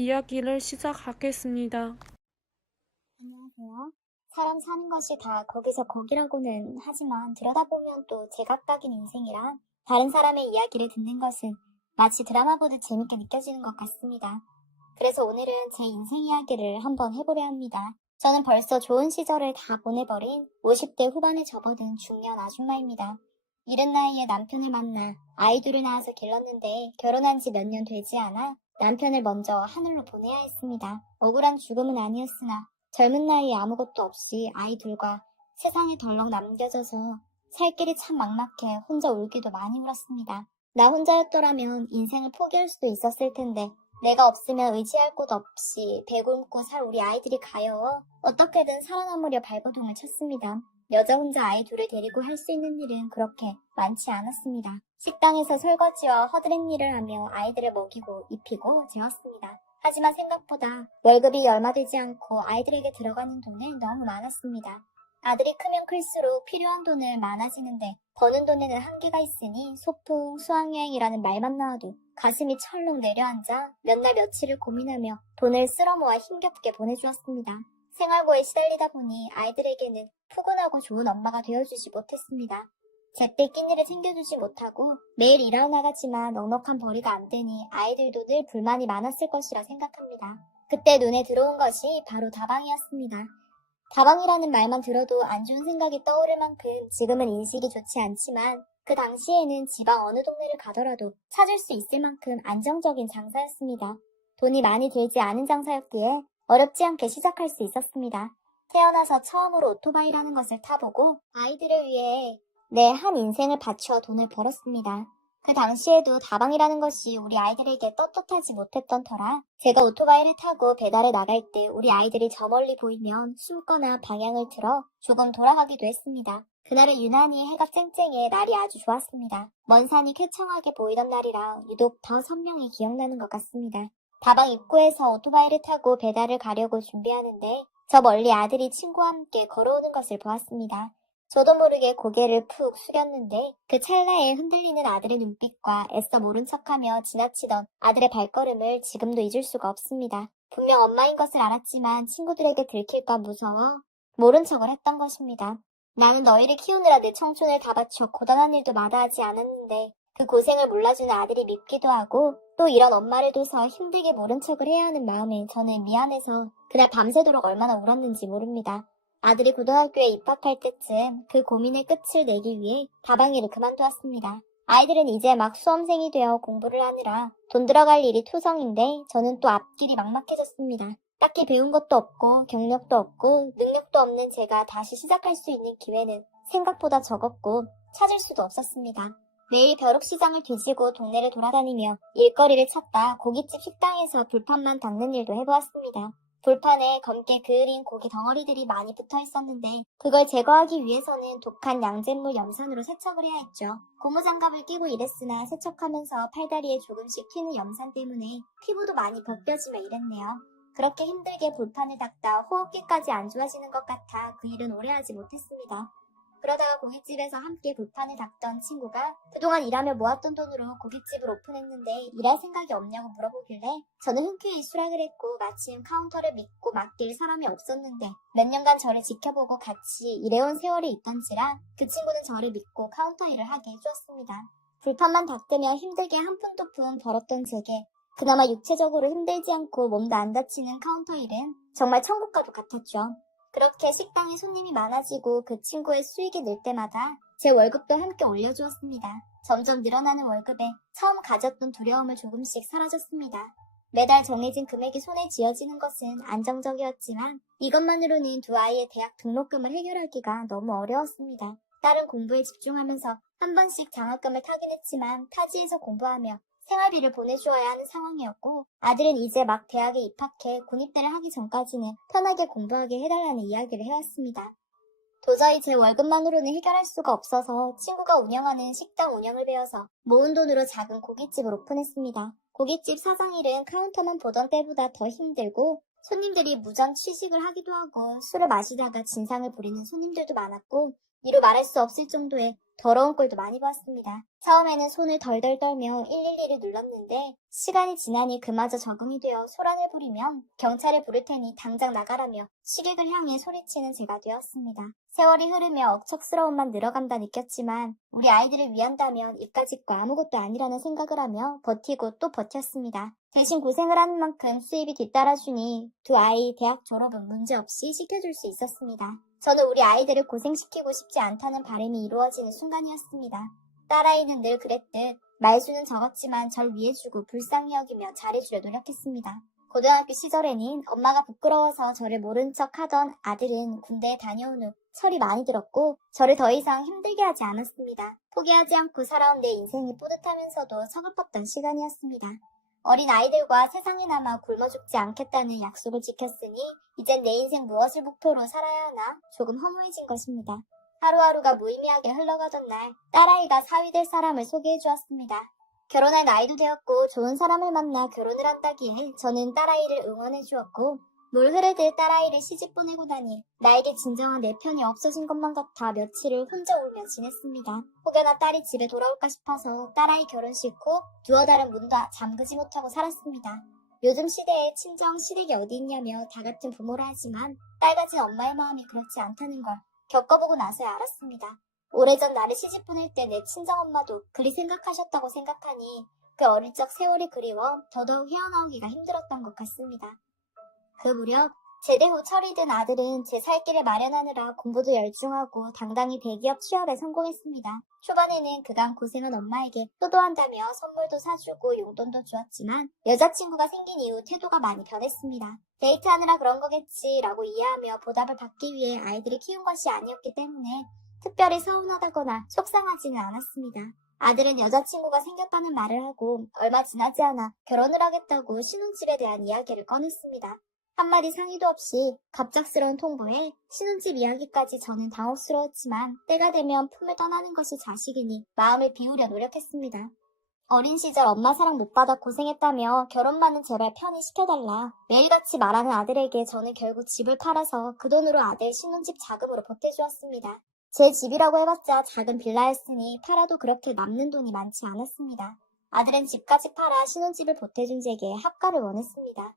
이야기를 시작하겠습니다. 안녕하세요. 사람 사는 것이 다 거기서 거기라고는 하지만 들여다보면 또 제각각인 인생이라 다른 사람의 이야기를 듣는 것은 마치 드라마 보듯 재밌게 느껴지는 것 같습니다. 그래서 오늘은 제 인생 이야기를 한번 해보려 합니다. 저는 벌써 좋은 시절을 다 보내버린 50대 후반에 접어든 중년 아줌마입니다. 이른 나이에 남편을 만나 아이 둘을 낳아서 길렀는데 결혼한 지 몇 년 되지 않아 남편을 먼저 하늘로 보내야 했습니다. 억울한 죽음은 아니었으나 젊은 나이에 아무것도 없이 아이 둘과 세상에 덜렁 남겨져서 살 길이 참 막막해 혼자 울기도 많이 울었습니다. 나 혼자였더라면 인생을 포기할 수도 있었을 텐데 내가 없으면 의지할 곳 없이 배굶고 살 우리 아이들이 가여워 어떻게든 살아남으려 발버둥을 쳤습니다. 여자 혼자 아이 둘을 데리고 할 수 있는 일은 그렇게 많지 않았습니다. 식당에서 설거지와 허드렛 일을 하며 아이들을 먹이고 입히고 재웠습니다. 하지만 생각보다 월급이 얼마 되지 않고 아이들에게 들어가는 돈은 너무 많았습니다. 아들이 크면 클수록 필요한 돈을 많아지는데 버는 돈에는 한계가 있으니 소풍, 수학여행이라는 말만 나와도 가슴이 철렁 내려앉아 몇 날 며칠을 고민하며 돈을 쓸어 모아 힘겹게 보내주었습니다. 생활고에 시달리다 보니 아이들에게는 푸근하고 좋은 엄마가 되어주지 못했습니다. 제때 끼니를 챙겨주지 못하고 매일 일하러 나가지만 넉넉한 벌이가 안 되니 아이들도 늘 불만이 많았을 것이라 생각합니다. 그때 눈에 들어온 것이 바로 다방이었습니다. 다방이라는 말만 들어도 안 좋은 생각이 떠오를 만큼 지금은 인식이 좋지 않지만 그 당시에는 지방 어느 동네를 가더라도 찾을 수 있을 만큼 안정적인 장사였습니다. 돈이 많이 들지 않은 장사였기에 어렵지 않게 시작할 수 있었습니다. 태어나서 처음으로 오토바이라는 것을 타보고 아이들을 위해 내 한 인생을 바쳐 돈을 벌었습니다. 그 당시에도 다방이라는 것이 우리 아이들에게 떳떳하지 못했던 터라 제가 오토바이를 타고 배달에 나갈 때 우리 아이들이 저 멀리 보이면 숨거나 방향을 틀어 조금 돌아가기도 했습니다. 그날은 유난히 해가 쨍쨍해 날이 아주 좋았습니다. 먼 산이 쾌청하게 보이던 날이라 유독 더 선명히 기억나는 것 같습니다. 다방 입구에서 오토바이를 타고 배달을 가려고 준비하는데 저 멀리 아들이 친구와 함께 걸어오는 것을 보았습니다. 저도 모르게 고개를 푹 숙였는데 그 찰나에 흔들리는 아들의 눈빛과 애써 모른 척하며 지나치던 아들의 발걸음을 지금도 잊을 수가 없습니다. 분명 엄마인 것을 알았지만 친구들에게 들킬까 무서워 모른 척을 했던 것입니다. 나는 너희를 키우느라 내 청춘을 다 바쳐 고단한 일도 마다하지 않았는데 그 고생을 몰라주는 아들이 밉기도 하고 또 이런 엄마를 둬서 힘들게 모른 척을 해야 하는 마음에 저는 미안해서 그날 밤새도록 얼마나 울었는지 모릅니다. 아들이 고등학교에 입학할 때쯤 그 고민의 끝을 내기 위해 다방일을 그만두었습니다. 아이들은 이제 막 수험생이 되어 공부를 하느라 돈 들어갈 일이 투성인데 저는 또 앞길이 막막해졌습니다. 딱히 배운 것도 없고 경력도 없고 능력도 없는 제가 다시 시작할 수 있는 기회는 생각보다 적었고 찾을 수도 없었습니다. 매일 벼룩시장을 뒤지고 동네를 돌아다니며 일거리를 찾다 고깃집 식당에서 불판만 닦는 일도 해보았습니다. 불판에 검게 그을린 고기 덩어리들이 많이 붙어 있었는데 그걸 제거하기 위해서는 독한 양잿물 염산으로 세척을 해야 했죠. 고무장갑을 끼고 일했으나 세척하면서 팔다리에 조금씩 튀는 염산 때문에 피부도 많이 벗겨지며 일했네요. 그렇게 힘들게 불판을 닦다 호흡기까지 안 좋아지는 것 같아 그 일은 오래 하지 못했습니다. 그러다가 고깃집에서 함께 불판을 닦던 친구가 그동안 일하며 모았던 돈으로 고깃집을 오픈했는데 일할 생각이 없냐고 물어보길래 저는 흔쾌히 수락을 했고 마침 카운터를 믿고 맡길 사람이 없었는데 몇 년간 저를 지켜보고 같이 일해온 세월이 있던지라 그 친구는 저를 믿고 카운터 일을 하게 해주었습니다. 불판만 닦으며 힘들게 한 푼 두 푼 벌었던 제게 그나마 육체적으로 힘들지 않고 몸도 안 다치는 카운터 일은 정말 천국과도 같았죠. 그렇게 식당에 손님이 많아지고 그 친구의 수익이 늘 때마다 제 월급도 함께 올려주었습니다. 점점 늘어나는 월급에 처음 가졌던 두려움을 조금씩 사라졌습니다. 매달 정해진 금액이 손에 쥐어지는 것은 안정적이었지만 이것만으로는 두 아이의 대학 등록금을 해결하기가 너무 어려웠습니다. 딸은 공부에 집중하면서 한 번씩 장학금을 타긴 했지만 타지에서 공부하며 생활비를 보내주어야 하는 상황이었고 아들은 이제 막 대학에 입학해 군입대를 하기 전까지는 편하게 공부하게 해달라는 이야기를 해왔습니다. 도저히 제 월급만으로는 해결할 수가 없어서 친구가 운영하는 식당 운영을 배워서 모은 돈으로 작은 고깃집을 오픈했습니다. 고깃집 사장 일은 카운터만 보던 때보다 더 힘들고 손님들이 무전 취식을 하기도 하고 술을 마시다가 진상을 부리는 손님들도 많았고 이루 말할 수 없을 정도의 더러운 꼴도 많이 보았습니다. 처음에는 손을 덜덜 떨며 112를 눌렀는데 시간이 지나니 그마저 적응이 되어 소란을 부리면 경찰을 부를 테니 당장 나가라며 시객을 향해 소리치는 제가 되었습니다. 세월이 흐르며 억척스러움만 늘어간다 느꼈지만 우리 아이들을 위한다면 이까짓 거 아무것도 아니라는 생각을 하며 버티고 또 버텼습니다. 대신 고생을 하는 만큼 수입이 뒤따라주니 두 아이 대학 졸업은 문제없이 시켜줄 수 있었습니다. 저는 우리 아이들을 고생시키고 싶지 않다는 바람이 이루어지는 순간이었습니다. 딸아이는 늘 그랬듯 말수는 적었지만 절 위해주고 불쌍히 여기며 잘해주려 노력했습니다. 고등학교 시절에는 엄마가 부끄러워서 저를 모른 척 하던 아들은 군대에 다녀온 후 철이 많이 들었고 저를 더 이상 힘들게 하지 않았습니다. 포기하지 않고 살아온 내 인생이 뿌듯하면서도 서글펐던 시간이었습니다. 어린 아이들과 세상에 남아 굶어 죽지 않겠다는 약속을 지켰으니 이젠 내 인생 무엇을 목표로 살아야 하나 조금 허무해진 것입니다. 하루하루가 무의미하게 흘러가던 날 딸아이가 사위 될 사람을 소개해 주었습니다. 결혼할 나이도 되었고 좋은 사람을 만나 결혼을 한다기에 저는 딸아이를 응원해 주었고 물 흐르듯 딸아이를 시집 보내고 나니 나에게 진정한 내 편이 없어진 것만 같아 며칠을 혼자 울며 지냈습니다. 혹여나 딸이 집에 돌아올까 싶어서 딸아이 결혼식 후 두어 달은 문도 잠그지 못하고 살았습니다. 요즘 시대에 친정 시댁이 어디 있냐며 다 같은 부모라 하지만 딸 가진 엄마의 마음이 그렇지 않다는 걸 겪어보고 나서야 알았습니다. 오래전 나를 시집 보낼 때 내 친정엄마도 그리 생각하셨다고 생각하니 그 어릴 적 세월이 그리워 더더욱 헤어나오기가 힘들었던 것 같습니다. 그 무렵 제대 후 철이 든 아들은 제 살 길을 마련하느라 공부도 열중하고 당당히 대기업 취업에 성공했습니다. 초반에는 그간 고생한 엄마에게 효도한다며 선물도 사주고 용돈도 주었지만 여자친구가 생긴 이후 태도가 많이 변했습니다. 데이트하느라 그런 거겠지라고 이해하며 보답을 받기 위해 아이들이 키운 것이 아니었기 때문에 특별히 서운하다거나 속상하지는 않았습니다. 아들은 여자친구가 생겼다는 말을 하고 얼마 지나지 않아 결혼을 하겠다고 신혼집에 대한 이야기를 꺼냈습니다. 한마디 상의도 없이 갑작스러운 통보에 신혼집 이야기까지 저는 당혹스러웠지만 때가 되면 품을 떠나는 것이 자식이니 마음을 비우려 노력했습니다. 어린 시절 엄마 사랑 못 받아 고생했다며 결혼만은 제발 편히 시켜달라. 매일같이 말하는 아들에게 저는 결국 집을 팔아서 그 돈으로 아들 신혼집 자금으로 보태주었습니다. 제 집이라고 해봤자 작은 빌라였으니 팔아도 그렇게 남는 돈이 많지 않았습니다. 아들은 집까지 팔아 신혼집을 보태준 제게 합가를 원했습니다.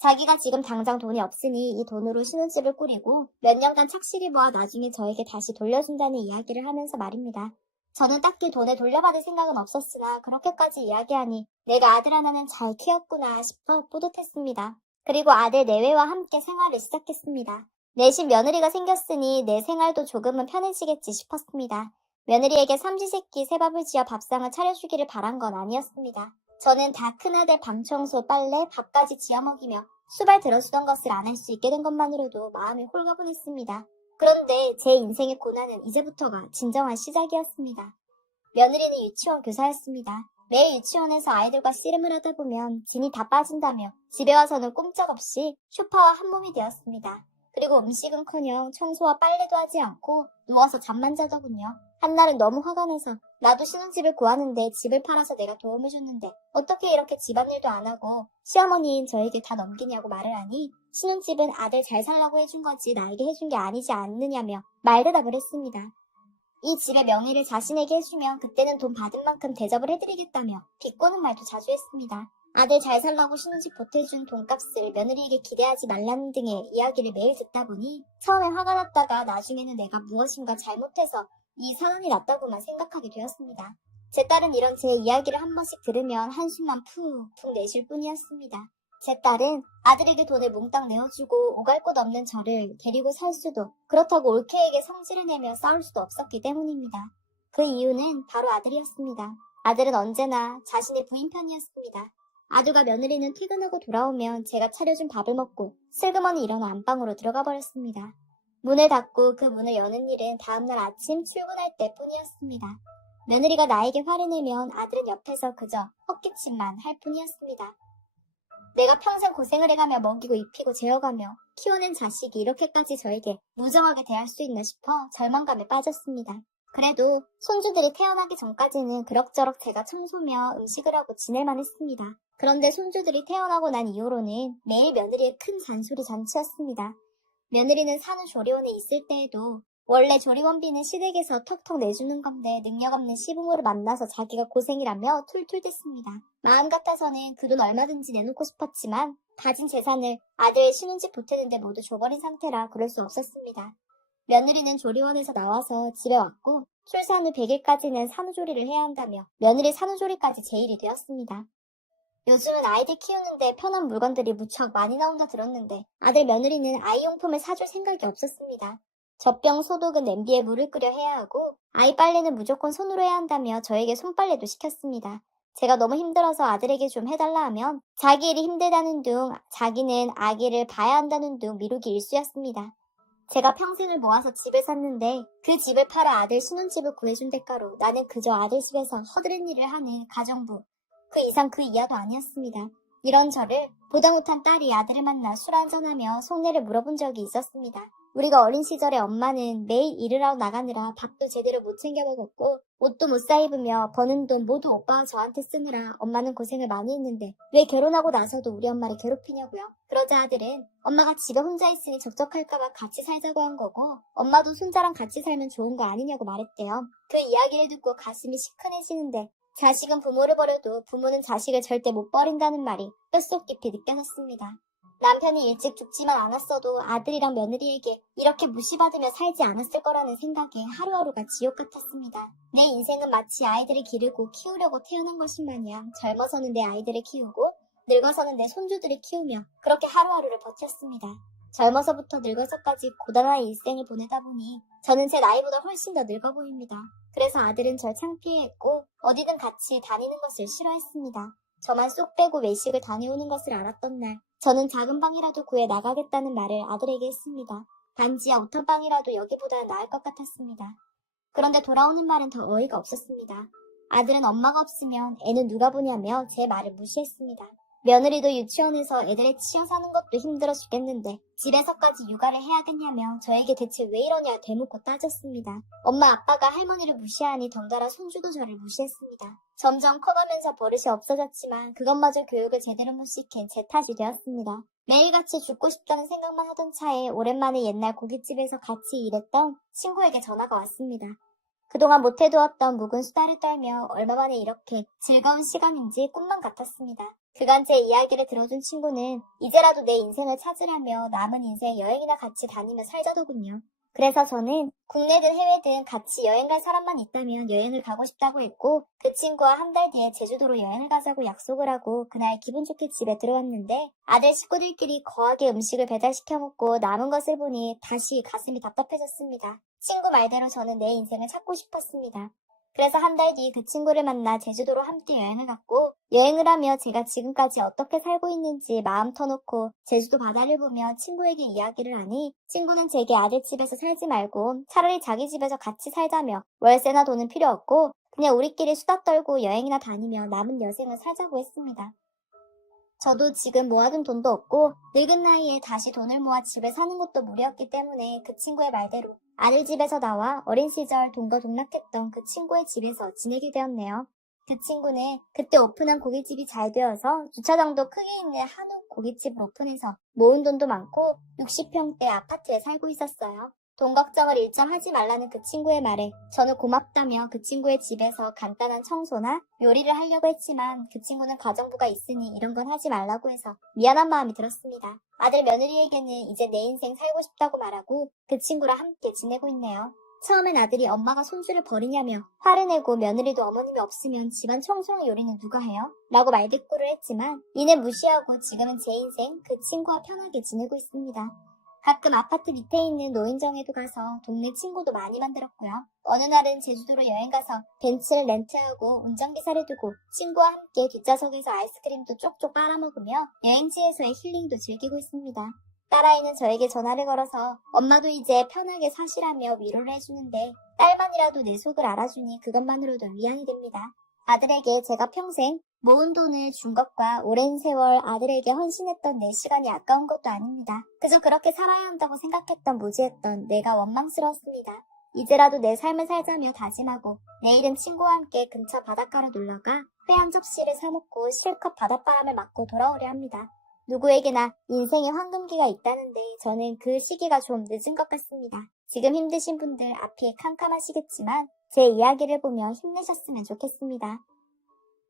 자기가 지금 당장 돈이 없으니 이 돈으로 신혼집을 꾸리고 몇 년간 착실히 모아 나중에 저에게 다시 돌려준다는 이야기를 하면서 말입니다. 저는 딱히 돈을 돌려받을 생각은 없었으나 그렇게까지 이야기하니 내가 아들 하나는 잘 키웠구나 싶어 뿌듯했습니다. 그리고 아들 내외와 함께 생활을 시작했습니다. 내신 며느리가 생겼으니 내 생활도 조금은 편해지겠지 싶었습니다. 며느리에게 삼시세끼 새밥을 지어 밥상을 차려주기를 바란 건 아니었습니다. 저는 다 큰아들 방청소, 빨래, 밥까지 지어 먹이며 수발 들어주던 것을 안 할 수 있게 된 것만으로도 마음이 홀가분했습니다. 그런데 제 인생의 고난은 이제부터가 진정한 시작이었습니다. 며느리는 유치원 교사였습니다. 매일 유치원에서 아이들과 씨름을 하다 보면 진이 다 빠진다며 집에 와서는 꼼짝없이 쇼파와 한몸이 되었습니다. 그리고 음식은커녕 청소와 빨래도 하지 않고 누워서 잠만 자더군요. 한날은 너무 화가 내서 나도 신혼집을 구하는데 집을 팔아서 내가 도움을 줬는데 어떻게 이렇게 집안일도 안 하고 시어머니인 저에게 다 넘기냐고 말을 하니 신혼집은 아들 잘 살라고 해준 거지 나에게 해준 게 아니지 않느냐며 말대답을 했습니다. 이 집의 명의를 자신에게 해주면 그때는 돈 받은 만큼 대접을 해드리겠다며 비꼬는 말도 자주 했습니다. 아들 잘 살라고 신혼집 보태준 돈값을 며느리에게 기대하지 말라는 등의 이야기를 매일 듣다 보니 처음엔 화가 났다가 나중에는 내가 무엇인가 잘못해서 이 사연이 났다고만 생각하게 되었습니다. 제 딸은 이런 제 이야기를 한 번씩 들으면 한숨만 푹푹 내쉴 뿐이었습니다. 제 딸은 아들에게 돈을 몽땅 내어주고 오갈 곳 없는 저를 데리고 살 수도 그렇다고 올케에게 성질을 내며 싸울 수도 없었기 때문입니다. 그 이유는 바로 아들이었습니다. 아들은 언제나 자신의 부인 편이었습니다. 아들과 며느리는 퇴근하고 돌아오면 제가 차려준 밥을 먹고 슬그머니 일어나 안방으로 들어가 버렸습니다. 문을 닫고 그 문을 여는 일은 다음날 아침 출근할 때뿐이었습니다. 며느리가 나에게 화를 내면 아들은 옆에서 그저 헛기침만 할 뿐이었습니다. 내가 평생 고생을 해가며 먹이고 입히고 재워가며 키워낸 자식이 이렇게까지 저에게 무정하게 대할 수 있나 싶어 절망감에 빠졌습니다. 그래도 손주들이 태어나기 전까지는 그럭저럭 제가 청소며 음식을 하고 지낼만 했습니다. 그런데 손주들이 태어나고 난 이후로는 매일 며느리의 큰 잔소리 잔치였습니다. 며느리는 사는 조리원에 있을 때에도 원래 조리원비는 시댁에서 턱턱 내주는 건데 능력 없는 시부모를 만나서 자기가 고생이라며 툴툴댔습니다. 마음 같아서는 그 돈 얼마든지 내놓고 싶었지만 가진 재산을 아들 신혼집 보태는데 모두 줘버린 상태라 그럴 수 없었습니다. 며느리는 조리원에서 나와서 집에 왔고 출산 후 100일까지는 산후조리를 해야 한다며 며느리 산후조리까지 제일이 되었습니다. 요즘은 아이들 키우는데 편한 물건들이 무척 많이 나온다 들었는데 아들 며느리는 아이용품을 사줄 생각이 없었습니다. 젖병 소독은 냄비에 물을 끓여 해야 하고 아이 빨래는 무조건 손으로 해야 한다며 저에게 손빨래도 시켰습니다. 제가 너무 힘들어서 아들에게 좀 해달라 하면 자기 일이 힘들다는 둥 자기는 아기를 봐야 한다는 둥 미루기 일쑤였습니다. 제가 평생을 모아서 집을 샀는데 그 집을 팔아 아들 신혼집을 구해준 대가로 나는 그저 아들 집에서 허드렛 일을 하는 가정부 그 이상 그 이하도 아니었습니다. 이런 저를 보다 못한 딸이 아들을 만나 술 한잔하며 속내를 물어본 적이 있었습니다. 우리가 어린 시절에 엄마는 매일 일을 하러 나가느라 밥도 제대로 못 챙겨 먹었고 옷도 못 사 입으며 버는 돈 모두 오빠와 저한테 쓰느라 엄마는 고생을 많이 했는데 왜 결혼하고 나서도 우리 엄마를 괴롭히냐고요. 그러자 아들은 엄마가 집에 혼자 있으니 적적할까봐 같이 살자고 한 거고 엄마도 손자랑 같이 살면 좋은 거 아니냐고 말했대요. 그 이야기를 듣고 가슴이 시큰해지는데 자식은 부모를 버려도 부모는 자식을 절대 못 버린다는 말이 뼛속 깊이 느껴졌습니다. 남편이 일찍 죽지만 않았어도 아들이랑 며느리에게 이렇게 무시받으며 살지 않았을 거라는 생각에 하루하루가 지옥 같았습니다. 내 인생은 마치 아이들을 기르고 키우려고 태어난 것인 마냥 젊어서는 내 아이들을 키우고 늙어서는 내 손주들을 키우며 그렇게 하루하루를 버텼습니다. 젊어서부터 늙어서까지 고단한 일생을 보내다 보니 저는 제 나이보다 훨씬 더 늙어 보입니다. 그래서 아들은 절 창피해했고 어디든 같이 다니는 것을 싫어했습니다. 저만 쏙 빼고 외식을 다녀오는 것을 알았던 날 저는 작은 방이라도 구해 나가겠다는 말을 아들에게 했습니다. 단지야 오탄방이라도 여기보다 나을 것 같았습니다. 그런데 돌아오는 말은 더 어이가 없었습니다. 아들은 엄마가 없으면 애는 누가 보냐며 제 말을 무시했습니다. 며느리도 유치원에서 애들에 치여 사는 것도 힘들어 죽겠는데 집에서까지 육아를 해야겠냐며 저에게 대체 왜 이러냐 대묻고 따졌습니다. 엄마 아빠가 할머니를 무시하니 덩달아 손주도 저를 무시했습니다. 점점 커가면서 버릇이 없어졌지만 그것마저 교육을 제대로 못 시킨 제 탓이 되었습니다. 매일같이 죽고 싶다는 생각만 하던 차에 오랜만에 옛날 고깃집에서 같이 일했던 친구에게 전화가 왔습니다. 그동안 못해두었던 묵은 수다를 떨며 얼마만에 이렇게 즐거운 시간인지 꿈만 같았습니다. 그간 제 이야기를 들어준 친구는 이제라도 내 인생을 찾으려며 남은 인생 여행이나 같이 다니며 살자더군요. 그래서 저는 국내든 해외든 같이 여행 갈 사람만 있다면 여행을 가고 싶다고 했고 그 친구와 한 달 뒤에 제주도로 여행을 가자고 약속을 하고 그날 기분 좋게 집에 들어왔는데 아들 식구들끼리 거하게 음식을 배달시켜 먹고 남은 것을 보니 다시 가슴이 답답해졌습니다. 친구 말대로 저는 내 인생을 찾고 싶었습니다. 그래서 한 달 뒤 그 친구를 만나 제주도로 함께 여행을 갔고 여행을 하며 제가 지금까지 어떻게 살고 있는지 마음 터놓고 제주도 바다를 보며 친구에게 이야기를 하니 친구는 제게 아들 집에서 살지 말고 차라리 자기 집에서 같이 살자며 월세나 돈은 필요 없고 그냥 우리끼리 수다 떨고 여행이나 다니며 남은 여생을 살자고 했습니다. 저도 지금 모아둔 돈도 없고 늙은 나이에 다시 돈을 모아 집을 사는 것도 무리였기 때문에 그 친구의 말대로 아들 집에서 나와 어린 시절 동거 동락했던 그 친구의 집에서 지내게 되었네요. 그 친구는 그때 오픈한 고깃집이 잘 되어서 주차장도 크게 있는 한옥 고깃집을 오픈해서 모은 돈도 많고 60평대 아파트에 살고 있었어요. 돈 걱정을 일점 하지 말라는 그 친구의 말에 저는 고맙다며 그 친구의 집에서 간단한 청소나 요리를 하려고 했지만 그 친구는 가정부가 있으니 이런 건 하지 말라고 해서 미안한 마음이 들었습니다. 아들 며느리에게는 이제 내 인생 살고 싶다고 말하고 그 친구랑 함께 지내고 있네요. 처음엔 아들이 엄마가 손주를 버리냐며 화를 내고 며느리도 어머님이 없으면 집안 청소랑 요리는 누가 해요? 라고 말대꾸를 했지만 이내 무시하고 지금은 제 인생 그 친구와 편하게 지내고 있습니다. 가끔 아파트 밑에 있는 노인정에도 가서 동네 친구도 많이 만들었고요. 어느 날은 제주도로 여행가서 벤츠를 렌트하고 운전기사를 두고 친구와 함께 뒷좌석에서 아이스크림도 쪽쪽 빨아먹으며 여행지에서의 힐링도 즐기고 있습니다. 딸아이는 저에게 전화를 걸어서 엄마도 이제 편하게 사시라며 위로를 해주는데 딸만이라도 내 속을 알아주니 그것만으로도 위안이 됩니다. 아들에게 제가 평생 모은 돈을 준 것과 오랜 세월 아들에게 헌신했던 내 시간이 아까운 것도 아닙니다. 그저 그렇게 살아야 한다고 생각했던 무지했던 내가 원망스러웠습니다. 이제라도 내 삶을 살자며 다짐하고 내일은 친구와 함께 근처 바닷가로 놀러가 회 한 접시를 사먹고 실컷 바닷바람을 맞고 돌아오려 합니다. 누구에게나 인생의 황금기가 있다는데 저는 그 시기가 좀 늦은 것 같습니다. 지금 힘드신 분들 앞이 캄캄하시겠지만 제 이야기를 보며 힘내셨으면 좋겠습니다.